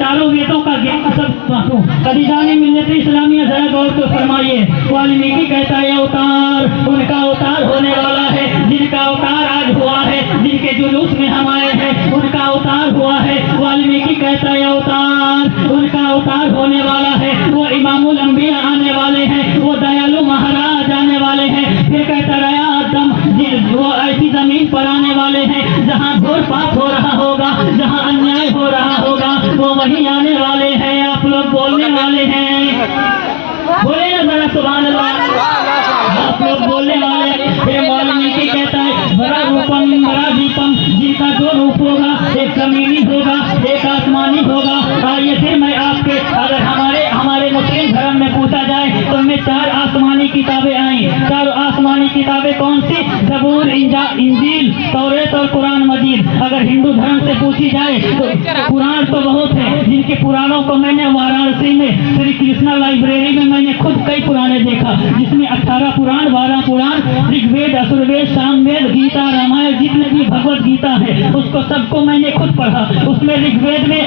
चारों वेदों का ज्ञान सब बातों कदीजानी मिल्लत इस्लामिया जरा गौर तो फरमाइए। वाल्मीकि कहता है अवतार उनका अवतार होने वाला है, जिनका अवतार आज हुआ है, जिनके जुलूस में हम आए हैं उनका अवतार हुआ है। वाल्मीकि कहता है अवतार उनका अवतार होने वाला है, वो इमामुल अंबिया आने वाले हैं, वो दयालु महाराज आने वाले हैं। फिर कहता रहा आदम वो ऐसी जमीन पर आने वाले हैं जहाँ घोर पाप हो रहा होगा, जहाँ अन्याय हो रहा होगा, वो वहीं आने वाले हैं। आप लोग बोलने वाले हैं, बोले ना जरा सुभान अल्लाह, आप लोग बोलने वाले हैं। फिर वाल्मीकि कहता है बड़ा रूपम बड़ा दीपम, जिनका दो रूप होगा, एक जमीनी होगा एक आसमानी होगा। आइए फिर मैं आपके अगर हमारे मुस्लिम धर्म में पूछा जाए तो उनमें 4 आसमानी किताबें आई। 4 आसमानी किताबें कौन सी? ज़बूर, इंजील, तौरेत और कुरान मजीद। अगर हिंदू धर्म से पूछी जाए तो कुरान तो बहुत है, जिनके पुराणों को मैंने वाराणसी में श्री कृष्णा लाइब्रेरी में मैंने खुद कई पुराने देखा, जिसमें 18 पुराण 12 पुराण, ऋग्वेद, असुरवेद, सामवेद, गीता, रामायण, जितने भी भगवत गीता है उसको सबको मैंने खुद पढ़ा। उसमें ऋग्वेद में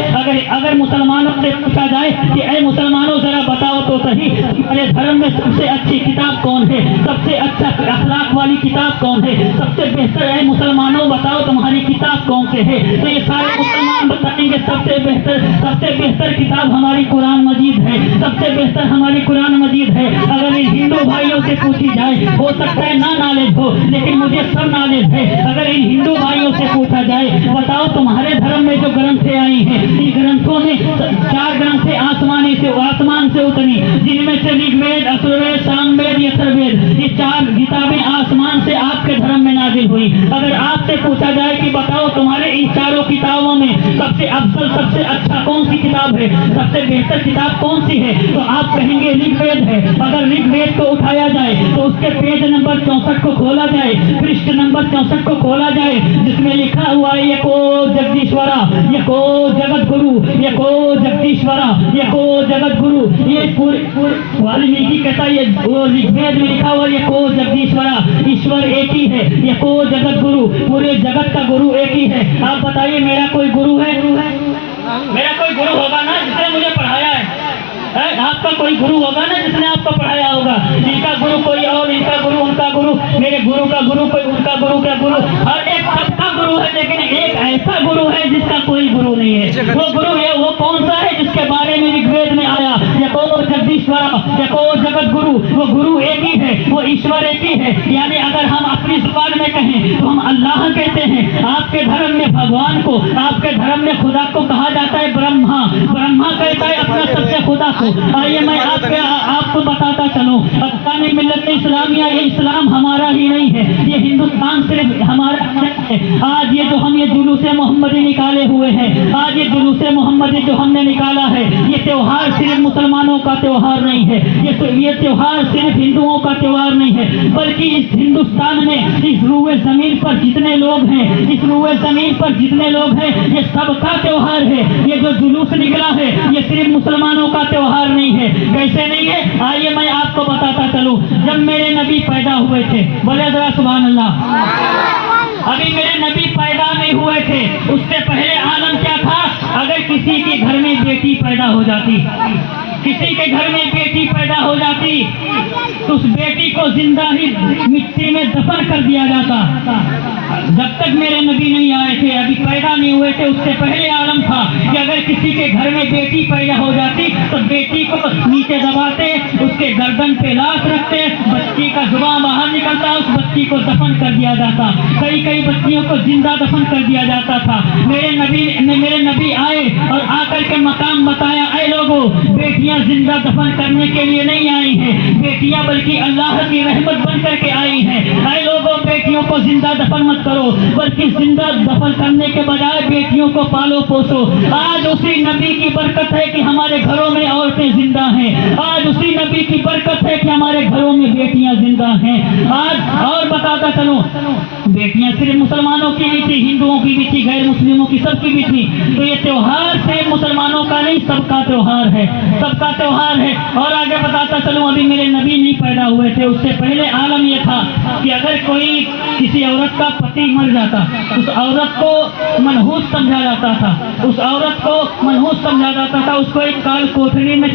अगर मुसलमानों से पूछा जाए कि ऐ मुसलमानों जरा बताओ तो सही हमारे धर्म में सबसे अच्छी किताब कौन है, सबसे अच्छा अखलाक वाली किताब कौन है, सबसे बेहतर है मुसलमानों बताओ तुम्हारी किताब कौन से है, तो ये सारे मुसलमान बताएंगे सबसे बेहतर किताब हमारी कुरान मजीद है, सबसे बेहतर हमारी कुरान मजीद है। अगर इन हिंदू भाइयों से पूछी जाए, हो सकता है ना नॉलेज हो लेकिन मुझे सब नॉलेज है। अगर इन हिंदू भाइयों से पूछा जाए बताओ तुम्हारे धर्म में जो ग्रंथें आई हैं, इन ग्रंथों में 4 ग्रंथें आसमान से उतरी, जिनमें से ऋग्वेद, असुरवेद, सामवेद, यजुर्वेद, ये 4 किताबें आसमान से आपके धर्म में नाजिल हुई। अगर आपसे पूछा जाए कि बताओ तुम्हारे इन 4 किताबों में सबसे अफजल सबसे अच्छा कौन सी किताब है, सबसे बेहतर किताब कौन सी है, तो आप कहेंगे ऋग्वेद है। अगर ऋग्वेद को उठाया जाए तो उसके पेज नंबर 64 को खोला जाए, पृष्ठ नंबर 64 को खोला जाए, जिसमें लिखा हुआ है यको जगदीश्वरा, यको जगत गुरु, यको जगदीश्वरा, यको जगत गुरु। ये पूरे वाल्मीकि कहता है वो ऋग्वेद में लिखा हुआ यको जगदीश्वरा, ईश्वर एक ही है, यको जगत गुरु, पूरे जगत का गुरु एक ही है। आप बताइए मेरा कोई गुरु है? मेरा कोई गुरु होगा ना जिसने मुझे पढ़ाया है? आपका कोई गुरु होगा ना जिसने आपको पढ़ाया होगा। इनका गुरु कोई और, इनका गुरु उनका गुरु, मेरे गुरु का गुरु कोई, उनका गुरु का गुरु, हर एक सबका गुरु है, लेकिन एक ऐसा गुरु है जिसका कोई गुरु नहीं है। वो गुरु है वो कौन सा है जिसके बारे में ऋग्वेद में आया यको जगदीश्वरा, यको जगत गुरु। वो गुरु एक ही है, वो ईश्वर एक ही है। यानी अगर हम अपनी जुबान में कहें तो हम अल्लाह कहते हैं। आपके धर्म में भगवान को, आपके धर्म में खुदा को कहा जाता है ब्रह्मा। ब्रह्मा कहता है अपना सबसे खुदा को। आइए मैं आपको बताता चलूं, पाकिस्तानी मिल्लत इस्लामिया ये इस्लाम हमारा ही नहीं है, ये हिंदुस्तान सिर्फ हमारा है। आज ये जो हम ये जुलूसे मोहम्मदी निकाले हुए हैं, आज ये जुलूसे मोहम्मदी जो हमने निकाला है, ये त्योहार सिर्फ मुसलमानों का त्योहार नहीं है, ये त्योहार सिर्फ हिंदुओं का त्योहार नहीं है, बल्कि इस हिंदुस्तान में इस रूए जमीन पर जितने लोग हैं, इस रूए जमीन पर जितने लोग हैं, ये सबका त्योहार है। ये जो जुलूस निकला है ये सिर्फ मुसलमानों का त्योहार नहीं है। कैसे नहीं है? आइए मैं आपको बताता चलूं। जब मेरे नबी पैदा हुए थे, बोले जरा सुभान अल्लाह, अभी मेरे नबी पैदा नहीं हुए थे, उससे पहले आलम क्या था? अगर किसी के घर में बेटी पैदा हो जाती, किसी के घर में बेटी पैदा हो जाती तो उस बेटी को जिंदा ही मिट्टी में दफन कर दिया जाता। जब तक मेरे नबी नहीं आए थे, अभी पैदा नहीं हुए थे, उससे पहले आलम था कि अगर किसी के घर में बेटी पैदा हो जाती तो बेटी को नीचे दबाते, उसके गर्दन पे लाश रखते, बच्ची का जुबान बाहर निकलता, उस बच्ची को दफन कर दिया जाता। कई बच्चियों को जिंदा दफन कर दिया जाता था। मेरे नबी आए और आकर के मकाम बताया, ऐ लोगों, बेटियां जिंदा दफन करने के लिए नहीं आई हैं, बेटियां बल्कि अल्लाह की रहमत बन करके आई हैं। ऐ लोगों, बेटियों को जिंदा दफन मत करो, बल्कि जिंदा दफन करने के बजाय बेटियों को पालो पोसो। आज उसी नबी की बरकत है कि हमारे घरों में औरतें जिंदा हैं। आज उसी नबी की बरकत है कि हमारे घरों में बेटियां जिंदा हैं। आज और बताता चलो, बेटियां सिर्फ मुसलमानों की भी थी, हिंदुओं की भी थी, गैर मुस्लिमों की सबकी भी थी। तो ये त्योहार सिर्फ मुसलमानों का नहीं वही सबका त्योहार है, सबका त्योहार है। और आगे बताता चलूं, अभी मेरे नबी नहीं पैदा हुए थे, उससे पहले आलम ये था कि अगर कोई किसी औरत का पति मर जाता, उस औरत को मनहूस समझा जाता था, उस औरत को मनहूस समझा जाता था, उसको एक काल कोठरी में